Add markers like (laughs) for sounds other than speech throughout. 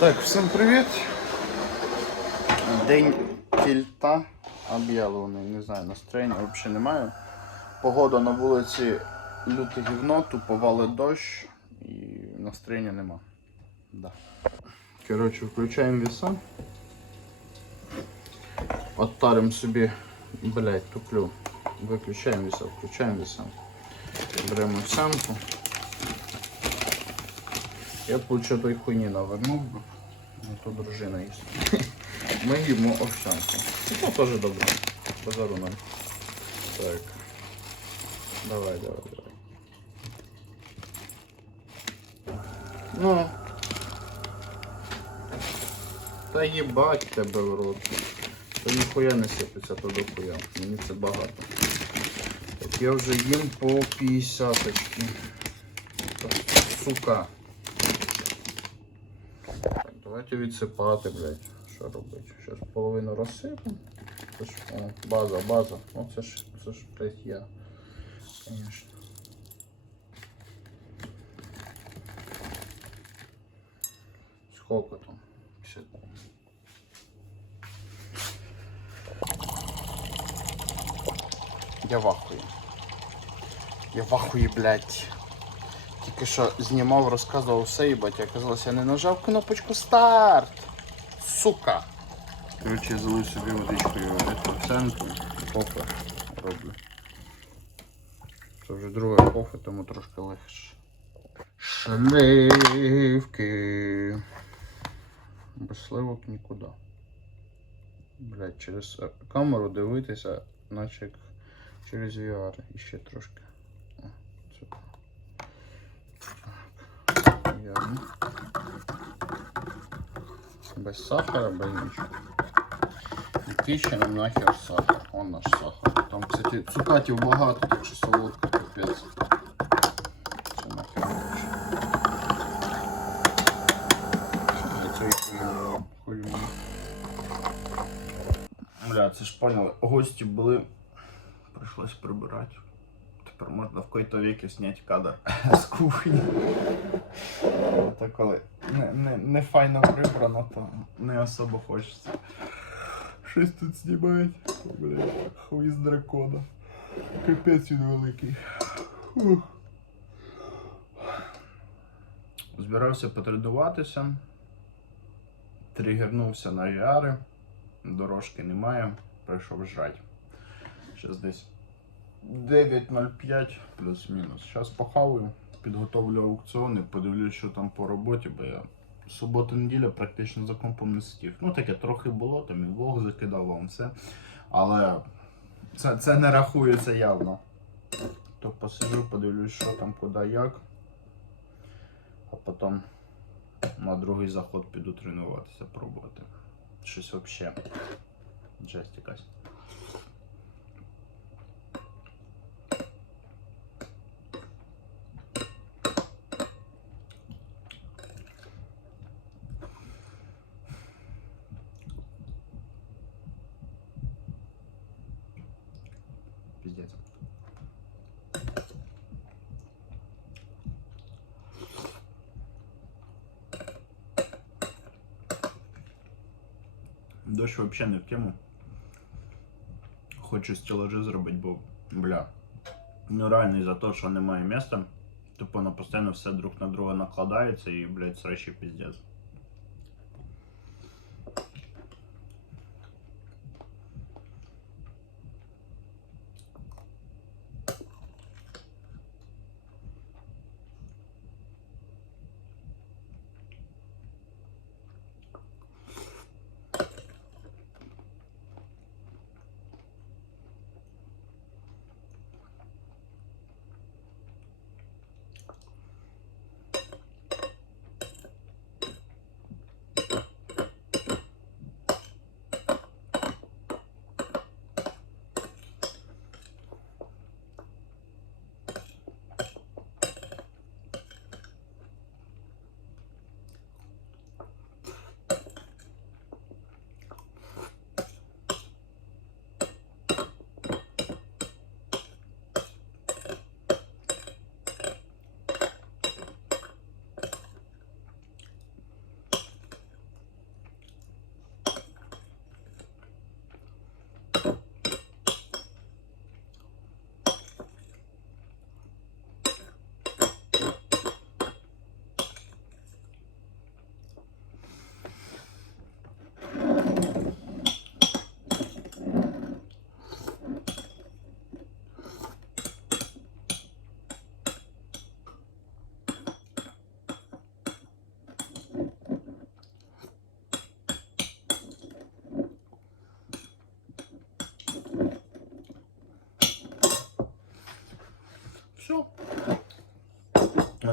Так, всім привіт. День кільта об'явлений, не знаю, настроєння взагалі немає. Погода на вулиці люте гівно, тупо валить дощ і настроєння нема. Да. Коротше, включаємо веса. Оттарим собі, блять, туплю. Виключаємо веса, включаємо веса. Беремо сямку. Я б лучше той хуйні навернув. Ну то дружина їсть. (laughs) Ми їмо овсянку. І теж добре. Базару нам. Так. Давай, давай, давай. Ну. Та їбать тебе в рот. То ніхуя не сипеться, то до хуя. Мені це багато. Так я вже їм по 50. Сука. Давайте відсипати, блядь. Що робити? Зараз половину розсипемо. Це ж, о, база, база. О, це ж, це ж, блядь, я. Конечно. Сколько там? 50. Я в ахуї. Я в блядь. Тільки що знімав, розказував все, їбать, оказалось, я не нажав кнопочку старт. Сука. Коротше, залив собі водичкою від центру. Кофе роблю. Це вже друге кофе, тому трошки легше. Шливки. Без сливок нікуди. Блять, через камеру дивитися, наче як через VR. І ще трошки. О, це. Явно. Без сахара, без нічого. Який нам нахер сахар? Он наш сахар. Там, кстати, цукатів багато, так що солодка капець. Це нахер хуйню. Бля, це ж поняли, гості були. Прийшлось прибирати. Тепер можна в какой-то веке зняти кадр (laughs) з кухні. Та коли не, не, не файно прибрано, то не особо хочеться. Щось тут знімають. Бля, хуй дракона. Капець він великий. Фух. Збирався потренуватися. Тригернувся на VR. Дорожки немає. Прийшов жрать. Зараз десь 9.05 плюс-мінус. Зараз похаваю, підготовлю аукціони, подивлюсь, що там по роботі, бо я субота-неділя практично за компом не сидів. Ну таке трохи було, там і влог закидав вам все. Але це, це не рахується явно. То посиджу, подивлюсь, що там, куди, як. А потім на другий заход піду тренуватися, пробувати. Щось взагалі. Жесть якась. Пиздец. Дощ вообще не в тему. Хочу стелажи зробити, бо, бля, ну реально за то, що немає місця, тупо на постійно все друг на друга накладається і, блядь, срачі пиздец.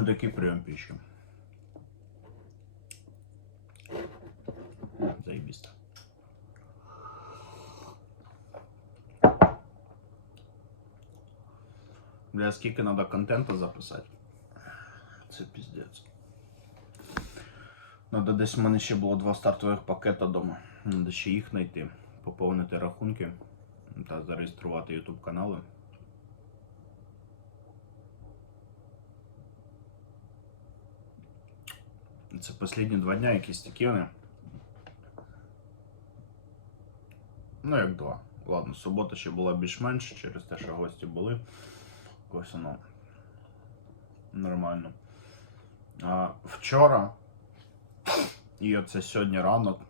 Такий прийом пищі. Заебісто. Бля, скільки треба контенту записати? Це піздець. Надо десь в мене ще було два стартових пакета вдома. Надо ще їх знайти, поповнити рахунки та зареєструвати YouTube канали. Це останні два дня якісь такі вони. Ну, як два. Ладно, субота ще була більш-менш через те, що гості були. Ось воно нормально. А, вчора і оце сьогодні ранок.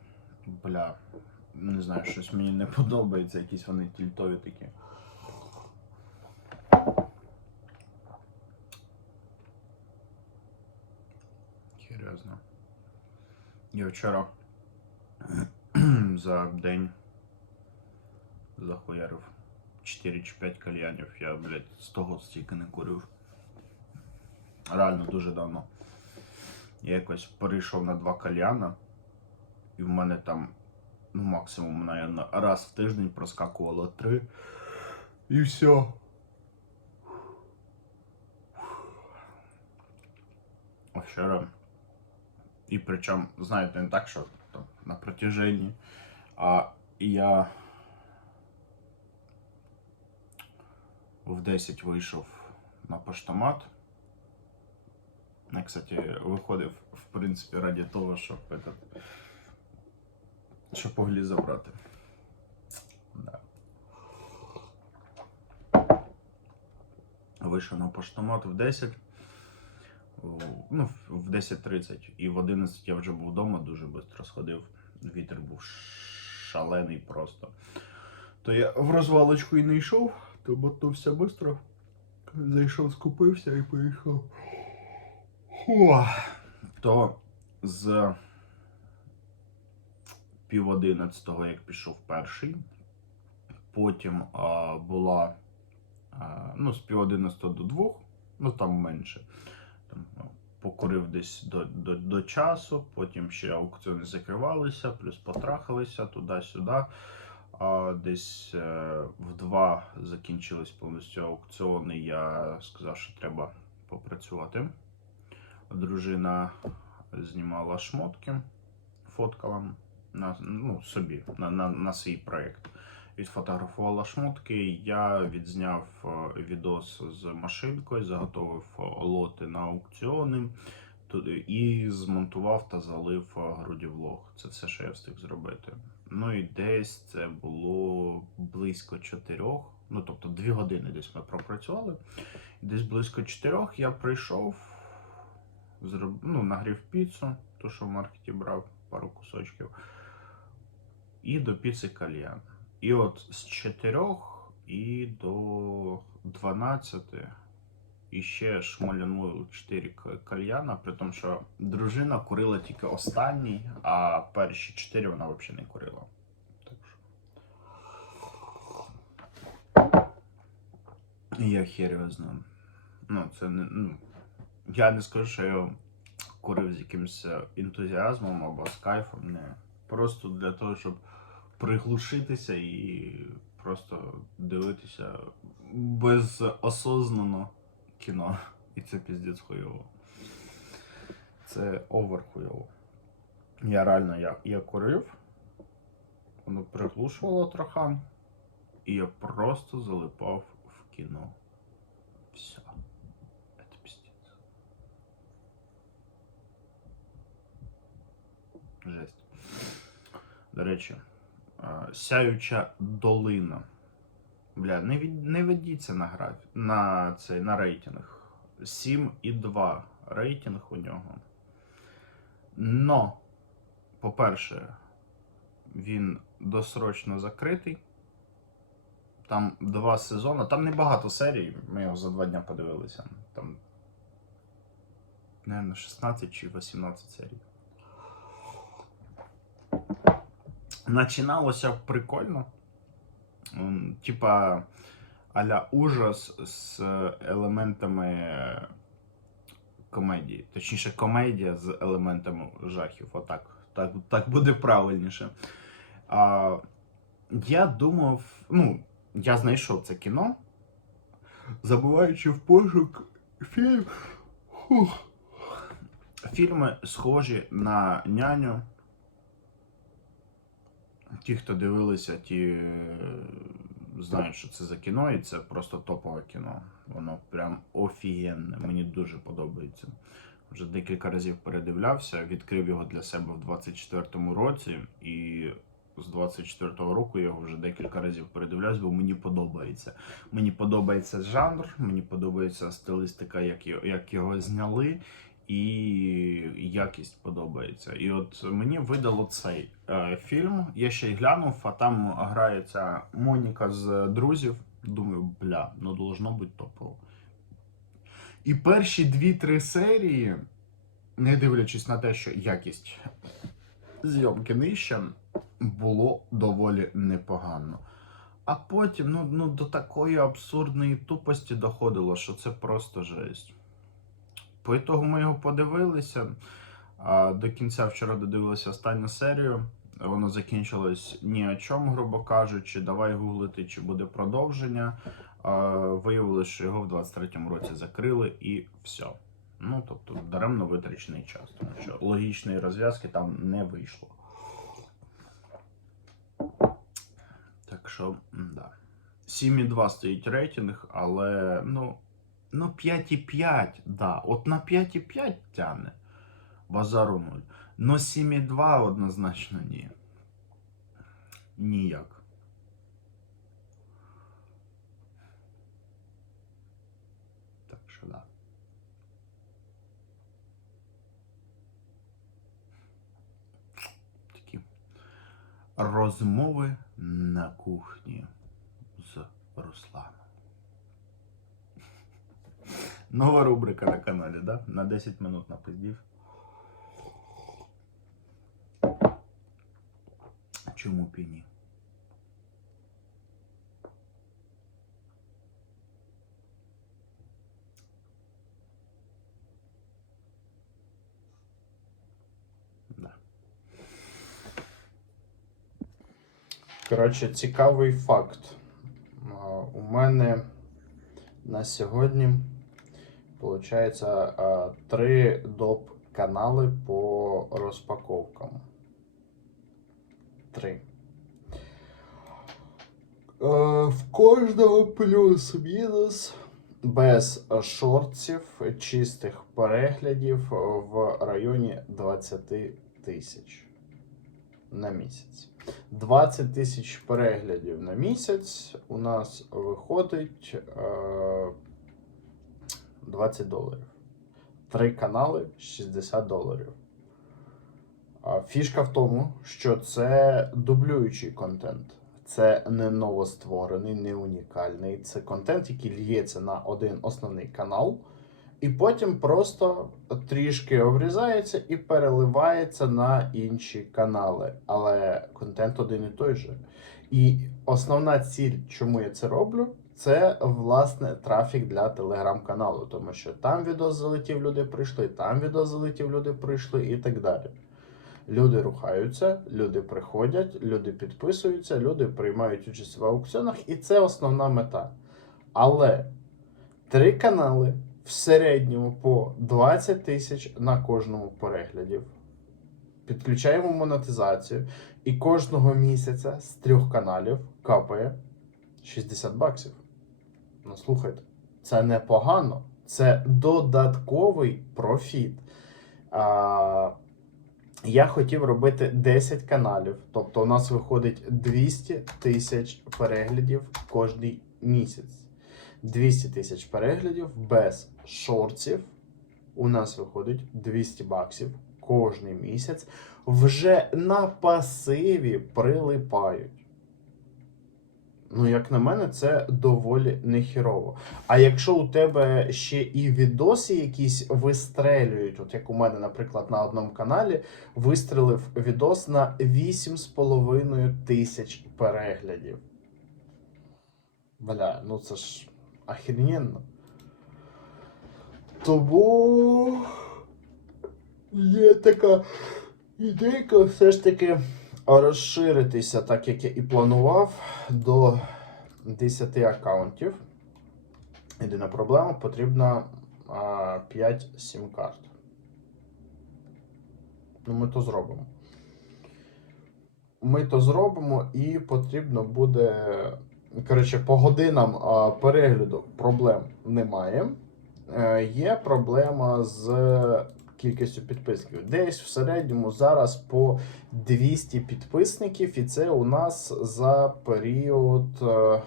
Бля, не знаю, щось мені не (laughs) подобається, якісь вони тільтові такі. Серйозно. Я вчора за день захуярив 4 чи 5 кальянів. Я, блядь, з того стільки не курив. Реально дуже давно. Я якось перейшов на два кальяна, і в мене там, ну, максимум, наверное, раз в тиждень проскакувало три. І все. Вчора. І причому, знаєте, не так, що там на протяженні, а я в 10 вийшов на поштомат. Я, кстати, виходив, в принципі, раді того, щоб этот, щоб поглі забрати. Да. Вийшов на поштомат в 10. Ну, в 10.30. І в 11 я вже був вдома, дуже швидко сходив. Вітер був шалений просто. То я в розвалочку і не йшов, то ботнувся швидко. Зайшов, скупився і поїхав. Фу. То з пів одинадцятого, як пішов перший, потім а, була а, ну, з пів одинадцятого до двох, ну там менше. Там, ну, покурив десь до, до, до часу, потім ще аукціони закривалися, плюс потрахалися туди-сюди. А десь е, в два закінчились повністю аукціони. Я сказав, що треба попрацювати. Дружина знімала шмотки, фоткала на, ну, собі на, на, на свій проєкт. Відфотографувала шмотки. Я відзняв е, відос з машинкою, заготовив е, лоти на аукціони і змонтував та залив е, грудівлог. Це все, що я встиг зробити. Ну і десь це було близько чотирьох. Ну, тобто дві години десь ми пропрацювали. Десь близько чотирьох я прийшов, зроб... ну, нагрів піцу, ту, що в маркеті брав пару кусочків, і до піци кальян. І от з 4 і до 12 і ще шмалянули 4 кальяна, при тому, що дружина курила тільки останній, а перші 4 вона взагалі не курила. Так що. Я хер його. Ну, це не. Ну, я не скажу, що я курив з якимось ентузіазмом або з кайфом. Не. Просто для того, щоб приглушитися і просто дивитися безосознано кіно. І це піздець хуйово. Це овер хуйово. Я реально я, я курив, воно приглушувало трохан, і я просто залипав в кіно. Все. Это пиздец. Жесть. До речі, сяюча долина. Бля, не, від, не ведіться на граф... на цей на рейтинг. 7,2 рейтинг у нього. Но, по-перше, він досрочно закритий. Там два сезони. Там небагато серій. Ми його за два дня подивилися. Там, наверное, 16 чи 18 серій. Начиналося прикольно. Типа аля ужас з елементами комедії. Точніше, комедія з елементами жахів. Отак. Так, так буде правильніше. А, я думав, ну, я знайшов це кіно, забуваючи в пошук фільм. Фільми схожі на няню. Ті, хто дивилися, ті е, знають, що це за кіно, і це просто топове кіно. Воно прям офігенне. Мені дуже подобається. Вже декілька разів передивлявся, відкрив його для себе в 24-му році, і з 24-го року я його вже декілька разів передивлявся, бо мені подобається. Мені подобається жанр, мені подобається стилістика, як його зняли, і якість подобається. І от мені видало цей е, фільм. Я ще й глянув, а там грається Моніка з друзів. Думаю, бля, ну должно бути топово. І перші дві-три серії, не дивлячись на те, що якість зйомки нижча, було доволі непогано. А потім ну, ну, до такої абсурдної тупості доходило, що це просто жесть. По ітогу ми його подивилися. До кінця вчора додивилися останню серію. Воно закінчилось ні о чому, грубо кажучи. Давай гуглити, чи буде продовження. А, Виявилось, що його в 23-му році закрили і все. Ну, тобто, даремно витрачений час, тому що логічної розв'язки там не вийшло. Так що, да. 7,2 стоїть рейтинг, але ну, ну 5,5, да. От на 5,5 тягне. Базару 0. Но 7,2 однозначно ні. Ніяк. Так що да. Такі розмови на кухні з Русланом. Нова рубрика на каналі, да? На 10 минут напиздів. Чому б і ні? Да. Коротше, цікавий факт. У мене на сьогодні виходить три доп канали по розпаковкам. Три. В кожного плюс-мінус без шортів, чистих переглядів в районі 20 тисяч на місяць. 20 тисяч переглядів на місяць у нас виходить 20 доларів. Три канали 60 доларів. Фішка в тому, що це дублюючий контент. Це не новостворений, не унікальний. Це контент, який лється на один основний канал, і потім просто трішки обрізається і переливається на інші канали. Але контент один і той же. І основна ціль, чому я це роблю, це власне трафік для телеграм-каналу, тому що там відео залетів, люди прийшли, там відео залетів, люди прийшли і так далі. Люди рухаються, люди приходять, люди підписуються, люди приймають участь в аукціонах, і це основна мета. Але три канали в середньому по 20 тисяч на кожному переглядів. Підключаємо монетизацію, і кожного місяця з трьох каналів капає 60 баксів. Ну слухайте, це непогано. Це додатковий профіт. А, я хотів робити 10 каналів. Тобто у нас виходить 200 тисяч переглядів кожний місяць. 200 тисяч переглядів без шортів. У нас виходить 200 баксів кожний місяць. Вже на пасиві прилипають. Ну, як на мене, це доволі нехірово. А якщо у тебе ще і відоси якісь вистрелюють, от як у мене, наприклад, на одному каналі вистрелив відос на 8,5 тисяч переглядів. Бля, ну це ж охрененно. Тому є така ідейка все ж таки розширитися, так як я і планував, до 10 аккаунтів. Єдина проблема, потрібно 5 сім-карт. Ну, ми то зробимо. Ми то зробимо і потрібно буде. Коротше, по годинам перегляду проблем немає. Е, є проблема з кількістю підписків. Десь в середньому зараз по 200 підписників, і це у нас за період е,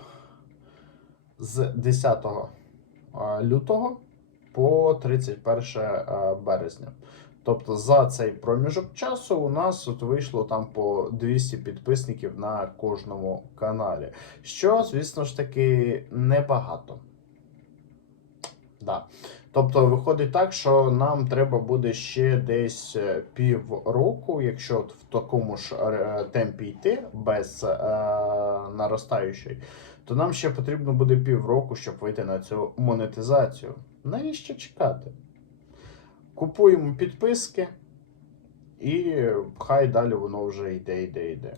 з 10 е, лютого по 31 е, березня. Тобто за цей проміжок часу у нас от вийшло там по 200 підписників на кожному каналі. Що, звісно ж таки, небагато. Да. Тобто виходить так, що нам треба буде ще десь е, півроку, якщо от в такому ж е, темпі йти без е, наростаючої, то нам ще потрібно буде півроку, щоб вийти на цю монетизацію. Навіщо чекати? Купуємо підписки, і хай далі воно вже йде, йде, йде.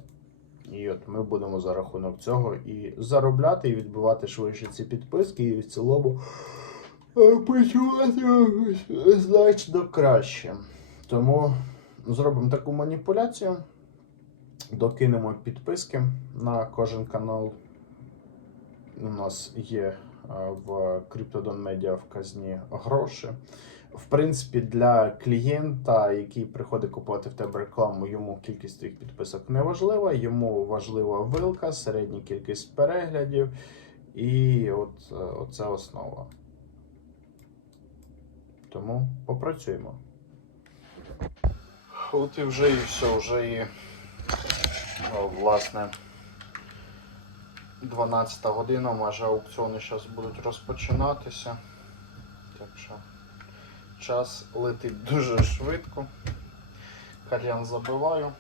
І от ми будемо за рахунок цього і заробляти, і відбивати швидше ці підписки, і в цілому почувати значно краще. Тому зробимо таку маніпуляцію, докинемо підписки на кожен канал. У нас є е, в Cryptodon Media в казні гроші. В принципі, для клієнта, який приходить купувати в тебе рекламу, йому кількість твоїх підписок не важлива, йому важлива вилка, середня кількість переглядів, і от е, оце основа. Тому попрацюємо. От і вже і все, вже і о, власне 12 година, майже аукціони зараз будуть розпочинатися. Так що час летить дуже швидко. Кальян забиваю.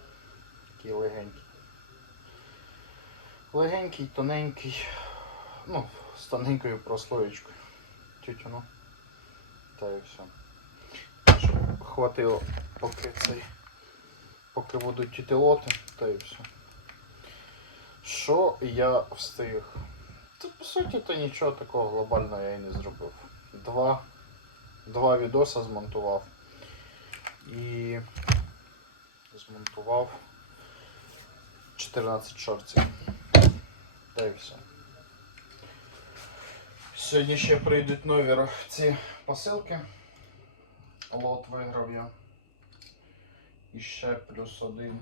Такий легенький. Легенький, тоненький. Ну, з тоненькою прослоєчкою. Тютюну. Та і. Щоб хватило поки цей. Поки будуть тітилоти, та і все. Що я встиг? Та по суті то нічого такого глобального я і не зробив. Два, два відоса змонтував і змонтував 14 шортів. Та й все. Сьогодні ще прийдуть нові ці посилки. Лот виграв я. І ще плюс один.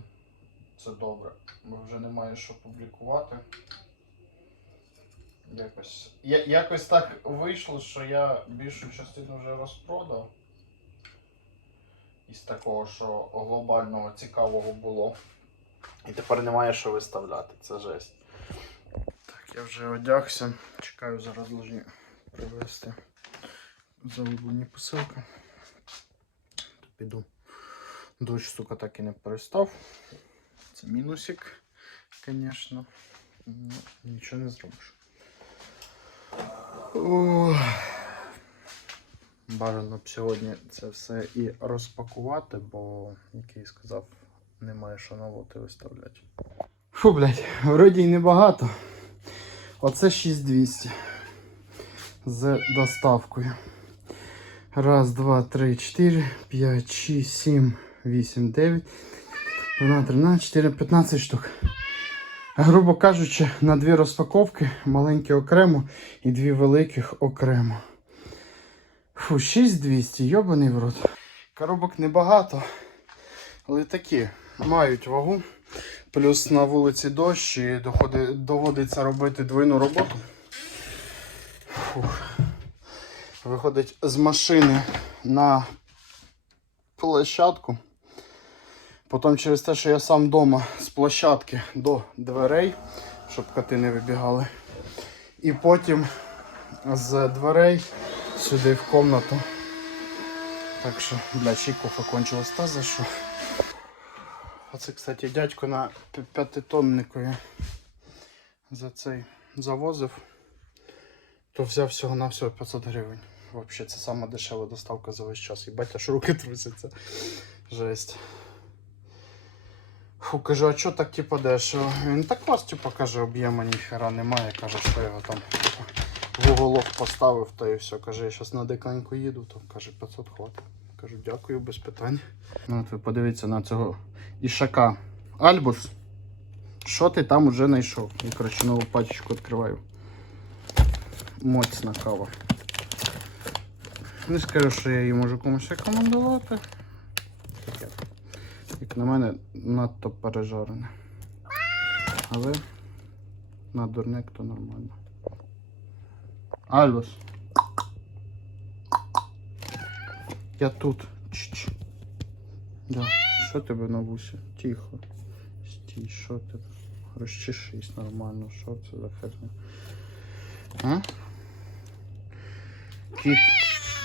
Це добре. Бо вже немає що публікувати. Якось. Я, якось так вийшло, що я більшу частину вже розпродав. Із такого, що глобального цікавого було. І тепер немає що виставляти. Це жесть. Так, я вже одягся. Чекаю, зараз должні привезти залублені посилки. Піду. Дощ, сука, так і не перестав. Це мінусик, звісно. Ну, нічого не зробиш. Бажано б сьогодні це все і розпакувати, бо, як я і сказав, немає що на лоти виставляти. Фу, блядь, вроді й небагато. Оце 6200 з доставкою. Раз, два, три, чотири, п'ять, шість, сім, вісім, дев'ять. 12, 13, 4, 15 штук. Грубо кажучи, на дві розпаковки, маленькі окремо і дві великих окремо. Фу, 6200, йобаний в рот. Коробок небагато, але такі мають вагу. Плюс на вулиці дощ і доводиться робити двойну роботу. Фух. Виходить з машини на площадку. Потім через те, що я сам вдома з площадки до дверей, щоб коти не вибігали. І потім з дверей сюди в комнату. Так що, бля, ще кофе кончилось та за що. Оце, кстати, дядько на п'ятитонникові за цей завозив, то взяв всього на всього 500 гривень. Взагалі, це сама дешева доставка за весь час. І Їбать, аж руки трусяться. Жесть. Фу, кажу, а чо так типу дешево? Він так вас, типу, каже, об'єму ніхера немає. Каже, що його там в уголок поставив, та і все. Каже, я зараз на диканьку їду, то каже, 500 хватить. Кажу, дякую, без питань. Ну, от ви подивіться на цього ішака. Альбус. Що ти там уже знайшов? Я, коротше, нову пачечку відкриваю. Моцна кава. Не скажу, що я її можу комусь рекомендувати. Як на мене, надто пережарене. Але на дурник то нормально. Альбус. Я тут. Ч-ч. Да. Що тебе на вусі? Тихо. Стій, що тебе? Розчешись нормально, що це за херня? А?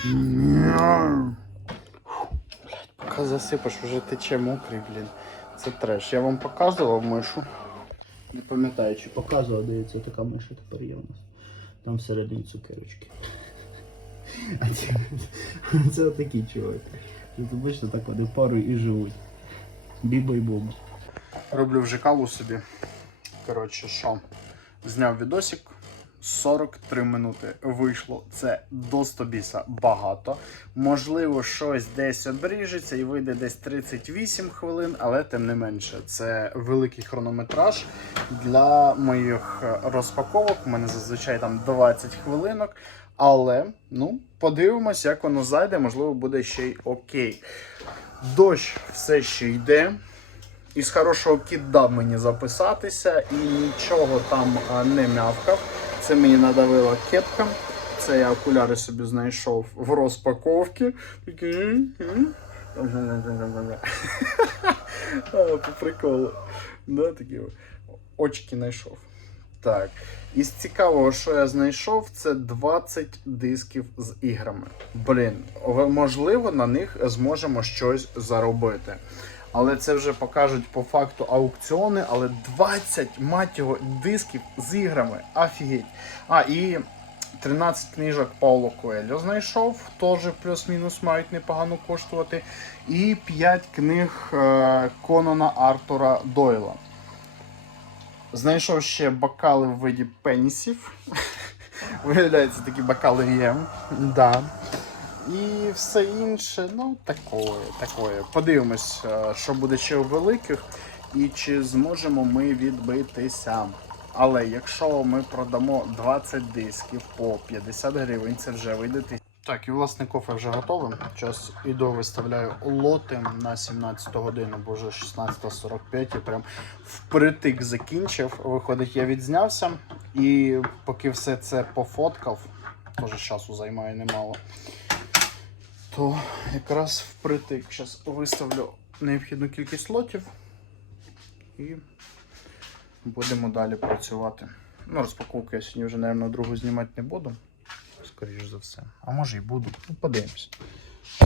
Мяу. Блядь, поки засипаш, вже тече мокрий, блін. Це треш. Я вам показував мишу. Не пам'ятаю, чи показував, дивіться, така миша тепер є у нас. Там всередині цукерочки. (laughs) А це, (laughs) це отакі чуваки. Обично так вони парою і живуть. Біба і боба. Роблю вже каву собі. Коротше, що? Зняв відосик. 43 минути вийшло. Це до 100 біса багато. Можливо, щось десь обріжеться і вийде десь 38 хвилин, але тим не менше, це великий хронометраж для моїх е, розпаковок. У мене зазвичай там 20 хвилинок. Але ну, подивимось, як воно зайде, можливо, буде ще й окей. Дощ все ще йде. Із хорошого кіт дав мені записатися і нічого там не мявкав. Це мені надавила кепка. Це я окуляри собі знайшов в розпаковці. (laughs) По приколу. Да, такі очки знайшов. Так. Із цікавого, що я знайшов, це 20 дисків з іграми. Блін, можливо, на них зможемо щось заробити. Але це вже покажуть по факту аукціони, але 20, мать його, дисків з іграми. Офігеть. А, і 13 книжок Пауло Коельо знайшов, теж плюс-мінус мають непогано коштувати. І 5 книг е, Конана Артура Дойла. Знайшов ще бокали в виді пенісів. (laughs) Виявляється, такі бокали є. Да. І все інше, ну, такое, такое. Подивимось, е, що буде ще у великих, і чи зможемо ми відбитися. Але якщо ми продамо 20 дисків по 50 гривень, це вже вийде. Так, і власне кофе вже готове. Зараз іду виставляю лоти на 17 годину, бо вже 16.45 і прям впритик закінчив. Виходить, я відзнявся і поки все це пофоткав, теж часу займає немало то якраз впритик зараз виставлю необхідну кількість лотів і будемо далі працювати. Ну, розпаковку я сьогодні вже, мабуть, другу знімати не буду. скоріш за все. А може і буду. Ну, подивимось.